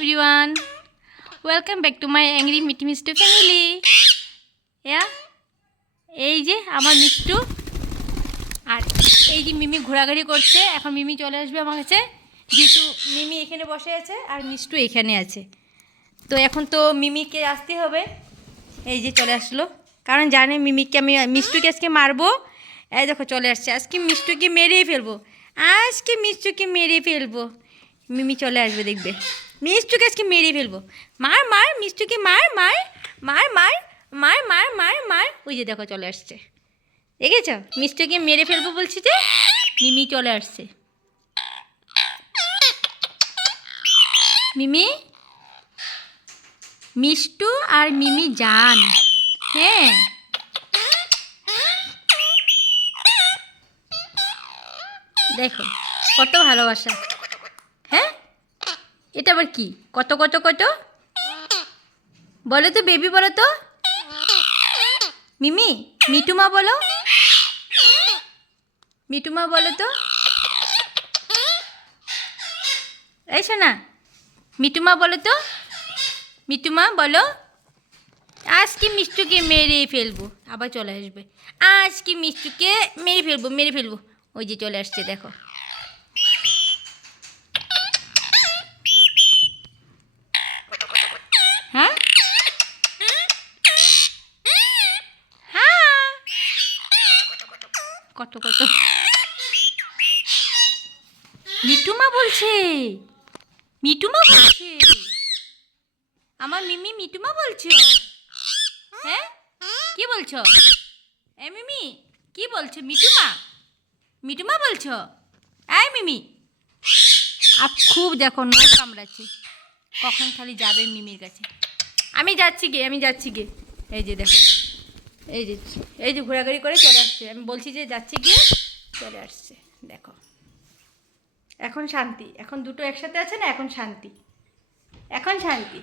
everyone, welcome back to my angry মিটি Mishtu family. এই যে আমার মিষ্টু আর এই যে মিমি ঘোরাঘুরি করছে। এখন মিমি চলে আসবে আমার কাছে, যেহেতু মিমি এখানে বসে আছে আর মিষ্টু এখানে আছে। তো এখন তো মিমিকে আসতে হবে। এই যে চলে আসলো, কারণ জানে মিমিকে আমি মিষ্টুকে আজকে মারবো। এই দেখো চলে আসছে, আজকে মিষ্টুকে মেরেই ফেলবো, আজকে মিষ্টুকে মেরে ফেলবো। মিমি চলে আসবে, দেখবে মিষ্টুকে আজকে মেরে ফেলবো। মার মার মিষ্টুকে মার মার মার মার মার মার মার মার। ওই যে দেখো চলে আসছে, দেখেছ? মিষ্টুকে মেরে ফেলবো বলছি যে মিমি চলে আসছে। মিমি, মিষ্টু আর মিমি যান। হ্যাঁ, দেখো কত ভালোবাসা। হ্যাঁ, এটা আবার কি? কত কত কত বলো তো বেবি, বলো তো মিমি। মিটুমা বলো, মিটুমা বলো তো। এই শোনা, মিটুমা বলো তো, মিটুমা বলো। আজকে মিষ্টুকে মেরে ফেলবো, আবার চলে আসবে। আজকে মিষ্টুকে মেরে ফেলবো, মেরে ফেলবো। ওই যে চলে আসছে, দেখো। হ্যাঁ হ্যাঁ, কত কত। মিটুমা বলছে, মিটুমা বলছে, আমার মিমি মিটুমা বলছো? হ্যাঁ, কি বলছো? এ মিমি কি বলছো? মিটুমা, মিটুমা বলছো? এই মিমি খুব দেখো নোখ কামড়াচ্ছে, কখন খালি যাবে মিমির কাছে। আমি যাচ্ছি গে, আমি যাচ্ছি গে। এই যে দেখো, এই যে এই যে ঘোরাঘুরি করে চলে আসছে। আমি বলছি যে যাচ্ছি গিয়ে, চলে আসছে। দেখো এখন শান্তি, এখন দুটো একসাথে আছে না, এখন শান্তি, এখন শান্তি।